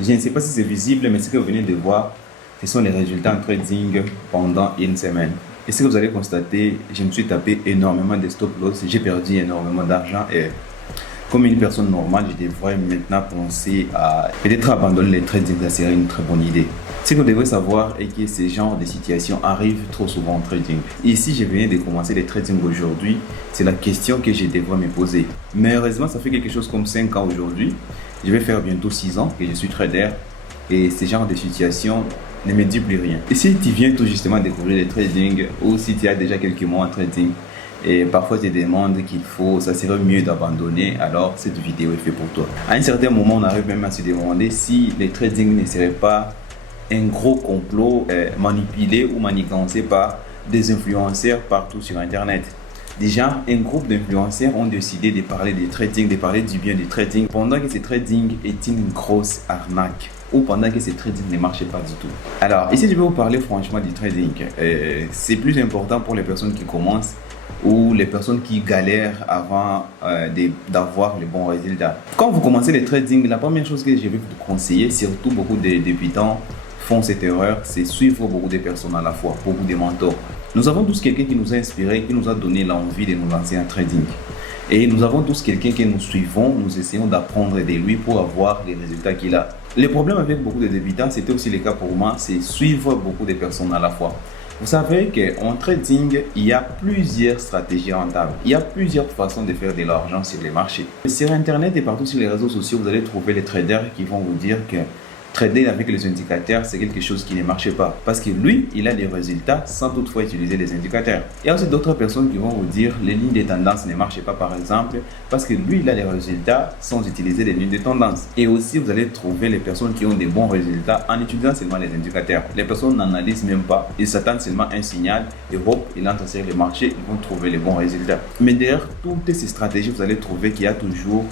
Je ne sais pas si c'est visible, mais ce que vous venez de voir, ce sont les résultats en trading pendant une semaine. Et ce que vous allez constater, je me suis tapé énormément de stop loss, j'ai perdu énormément d'argent et comme une personne normale, je devrais maintenant penser à peut-être abandonner les trading, ça serait une très bonne idée. Ce que vous devez savoir est que ce genre de situation arrive trop souvent en trading. Et si je venais de commencer les trading aujourd'hui, c'est la question que je devrais me poser. Mais heureusement, ça fait quelque chose comme 5 ans aujourd'hui. Je vais faire bientôt 6 ans que je suis trader et ce genre de situation ne me dit plus rien. Et si tu viens tout justement découvrir le trading ou si tu as déjà quelques mois en trading et parfois tu te demandes qu'il faut, ça serait mieux d'abandonner, alors cette vidéo est faite pour toi. À un certain moment, on arrive même à se demander si le trading ne serait pas un gros complot manipulé ou manigancé par des influenceurs partout sur Internet. Déjà, un groupe d'influenceurs ont décidé de parler de trading, de parler du bien du trading, pendant que ce trading est une grosse arnaque ou pendant que ce trading ne marche pas du tout. Alors, ici, je vais vous parler franchement du trading. C'est plus important pour les personnes qui commencent ou les personnes qui galèrent avant d'avoir les bons résultats. Quand vous commencez le trading, la première chose que je vais vous conseiller, surtout beaucoup de débutants font cette erreur, c'est suivre beaucoup de personnes à la fois, beaucoup de mentors. Nous avons tous quelqu'un qui nous a inspiré, qui nous a donné l'envie de nous lancer en trading. Et nous avons tous quelqu'un que nous suivons, nous essayons d'apprendre de lui pour avoir les résultats qu'il a. Le problème avec beaucoup de débutants, c'était aussi le cas pour moi, c'est suivre beaucoup de personnes à la fois. Vous savez qu'en trading, il y a plusieurs stratégies rentables. Il y a plusieurs façons de faire de l'argent sur les marchés. Sur Internet et partout sur les réseaux sociaux, vous allez trouver les traders qui vont vous dire que trader avec les indicateurs, c'est quelque chose qui ne marche pas. Parce que lui, il a des résultats sans toutefois utiliser les indicateurs. Il y a aussi d'autres personnes qui vont vous dire les lignes de tendance ne marchent pas, par exemple, parce que lui, il a des résultats sans utiliser les lignes de tendance. Et aussi, vous allez trouver les personnes qui ont des bons résultats en utilisant seulement les indicateurs. Les personnes n'analysent même pas. Ils s'attendent seulement à un signal et hop, ils entrent sur le marché, ils vont trouver les bons résultats. Mais derrière toutes ces stratégies, vous allez trouver qu'il y a toujours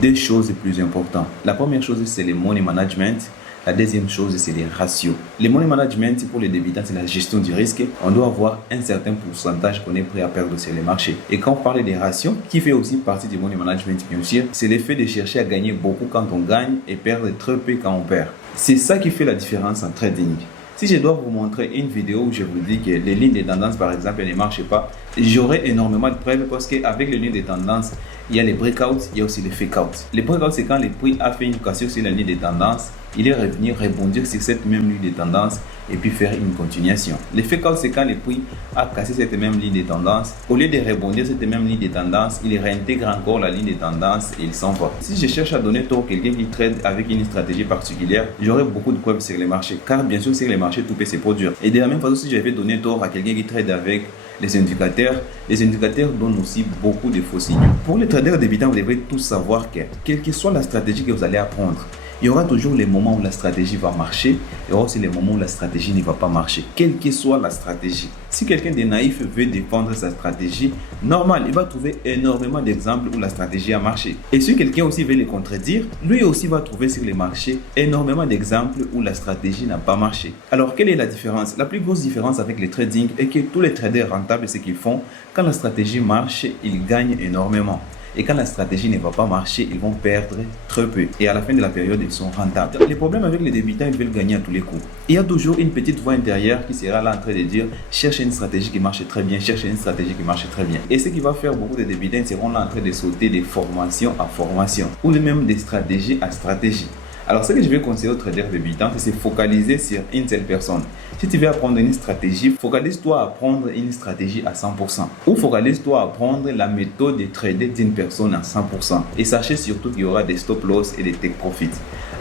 deux choses plus importantes. La première chose, c'est le money management. La deuxième chose, c'est les ratios. Le money management pour les débutants, c'est la gestion du risque. On doit avoir un certain pourcentage qu'on est prêt à perdre sur les marchés. Et quand on parle des ratios, qui fait aussi partie du money management, bien sûr, c'est le fait de chercher à gagner beaucoup quand on gagne et perdre très peu quand on perd. C'est ça qui fait la différence en trading. Si je dois vous montrer une vidéo où je vous dis que les lignes de tendance, par exemple, ne marchent pas, j'aurai énormément de preuves parce qu'avec les lignes de tendance, il y a les breakouts, il y a aussi les fake-outs. Les breakouts, c'est quand le prix a fait une cassure sur la ligne de tendance, il est revenu rebondir sur cette même ligne de tendance et puis faire une continuation. Les fake-outs, c'est quand le prix a cassé cette même ligne de tendance. Au lieu de rebondir cette même ligne de tendance, il réintègre encore la ligne de tendance et il s'en va. Si je cherche à donner tort à quelqu'un qui trade avec une stratégie particulière, j'aurai beaucoup de preuves sur les marchés. Car bien sûr, sur les marchés, tout peut se produire. Et de la même façon, si je vais donner tort à quelqu'un qui trade avec les indicateurs donnent aussi beaucoup de faux signaux. Pour les traders débutants, vous devez tous savoir que, quelle que soit la stratégie que vous allez apprendre, il y aura toujours les moments où la stratégie va marcher, il y aura aussi les moments où la stratégie ne va pas marcher, quelle que soit la stratégie. Si quelqu'un de naïf veut défendre sa stratégie, normal, il va trouver énormément d'exemples où la stratégie a marché. Et si quelqu'un aussi veut les contredire, lui aussi va trouver sur les marchés énormément d'exemples où la stratégie n'a pas marché. Alors, quelle est la différence? La plus grosse différence avec le trading est que tous les traders rentables, ce qu'ils font, quand la stratégie marche, ils gagnent énormément. Et quand la stratégie ne va pas marcher, ils vont perdre très peu. Et à la fin de la période, ils sont rentables. Le problème avec les débutants, ils veulent gagner à tous les coups. Il y a toujours une petite voix intérieure qui sera là en train de dire cherche une stratégie qui marche très bien, cherche une stratégie qui marche très bien. Et ce qui va faire beaucoup de débutants, ils seront là en train de sauter de formation à formation ou même de stratégie à stratégie. Alors, ce que je vais conseiller aux traders débutants, c'est se focaliser sur une seule personne. Si tu veux apprendre une stratégie, focalise-toi à apprendre une stratégie à 100%. Ou focalise-toi à apprendre la méthode de trader d'une personne à 100%. Et sachez surtout qu'il y aura des stop loss et des take profit.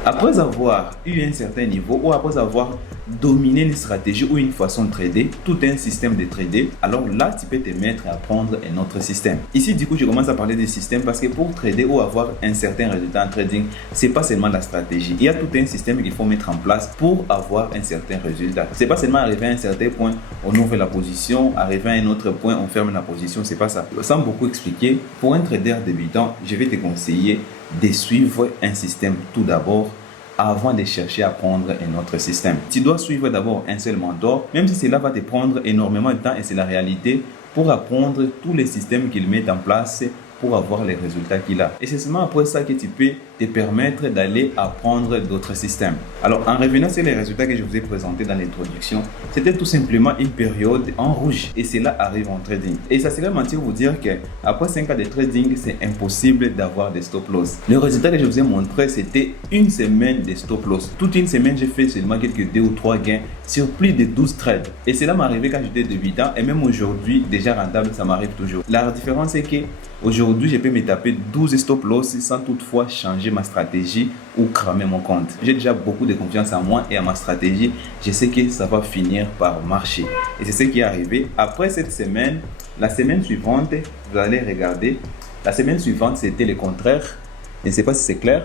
Après avoir eu un certain niveau ou après avoir dominé une stratégie ou une façon de trader, tout un système de trader, alors là, tu peux te mettre à apprendre un autre système. Ici, du coup, je commence à parler des systèmes parce que pour trader ou avoir un certain résultat en trading, c'est pas seulement la stratégie. Il y a tout un système qu'il faut mettre en place pour avoir un certain résultat. C'est pas seulement arriver à un certain point, on ouvre la position, arriver à un autre point, on ferme la position, c'est pas ça. Sans beaucoup expliquer, pour un trader débutant, je vais te conseiller de suivre un système tout d'abord avant de chercher à prendre un autre système. Tu dois suivre d'abord un seul mentor, même si cela va te prendre énormément de temps et c'est la réalité, pour apprendre tous les systèmes qu'il met en place pour avoir les résultats qu'il a. Et c'est seulement après ça que tu peux te permettre d'aller apprendre d'autres systèmes. Alors, en revenant sur les résultats que je vous ai présentés dans l'introduction, c'était tout simplement une période en rouge et cela arrive en trading. Et ça serait mentir vous dire qu'après 5 ans de trading, c'est impossible d'avoir des stop loss. Le résultat que je vous ai montré, c'était une semaine de stop loss. Toute une semaine, j'ai fait seulement quelques 2 ou 3 gains sur plus de 12 trades. Et cela m'est arrivé quand j'étais débutant et même aujourd'hui, déjà rentable, ça m'arrive toujours. La différence, c'est que aujourd'hui, je peux me taper 12 stop loss sans toutefois changer ma stratégie ou cramer mon compte. J'ai déjà beaucoup de confiance en moi et à ma stratégie. Je sais que ça va finir par marcher. Et c'est ce qui est arrivé. Après cette semaine, la semaine suivante, vous allez regarder. La semaine suivante, c'était le contraire. Je ne sais pas si c'est clair.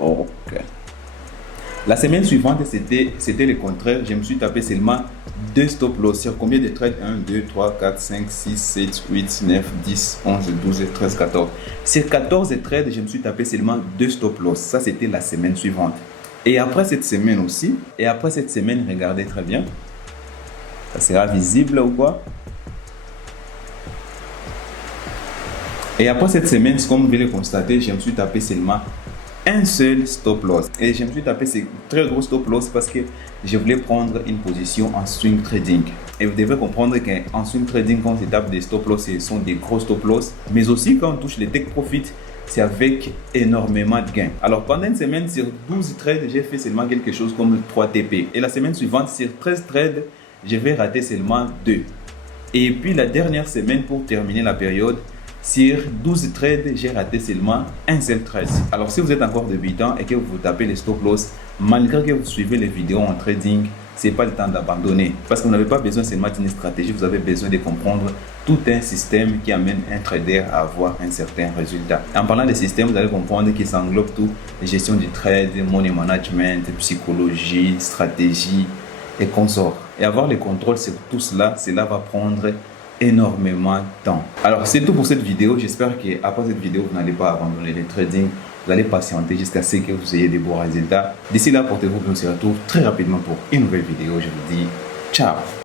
Ok. La semaine suivante, c'était le contraire. Je me suis tapé seulement 2 stop loss sur combien de trades? 1, 2, 3, 4, 5, 6, 7, 8, 9, 10, 11, 12, 13, 14. Sur 14 trades, je me suis tapé seulement 2 stop loss. Ça, c'était la semaine suivante. Et après cette semaine aussi, regardez très bien. Ça sera visible ou quoi? Et après cette semaine, comme vous pouvez le constater, je me suis tapé seulement un seul stop loss. Et je me suis tapé ces très gros stop loss parce que je voulais prendre une position en swing trading. Et vous devez comprendre qu'en swing trading, quand on se tape des stop loss, ce sont des gros stop loss. Mais aussi quand on touche les take profit, c'est avec énormément de gains. Alors pendant une semaine, sur 12 trades, j'ai fait seulement quelque chose comme 3 TP. Et la semaine suivante, sur 13 trades, je vais rater seulement 2. Et puis la dernière semaine, pour terminer la période, sur 12 trades, j'ai raté seulement un seul trade. Alors si vous êtes encore débutant et que vous tapez les stop loss, malgré que vous suivez les vidéos en trading, ce n'est pas le temps d'abandonner. Parce que vous n'avez pas besoin seulement d'une stratégie, vous avez besoin de comprendre tout un système qui amène un trader à avoir un certain résultat. En parlant de système, vous allez comprendre qu'il s'englobe tout, gestion du trade, money management, psychologie, stratégie et consorts. Et avoir le contrôle sur tout cela, cela va prendre énormément de temps. Alors c'est tout pour cette vidéo. J'espère qu'après cette vidéo, vous n'allez pas abandonner le trading. Vous allez patienter jusqu'à ce que vous ayez des bons résultats. D'ici là, portez-vous bien. On se retrouve très rapidement pour une nouvelle vidéo. Je vous dis ciao.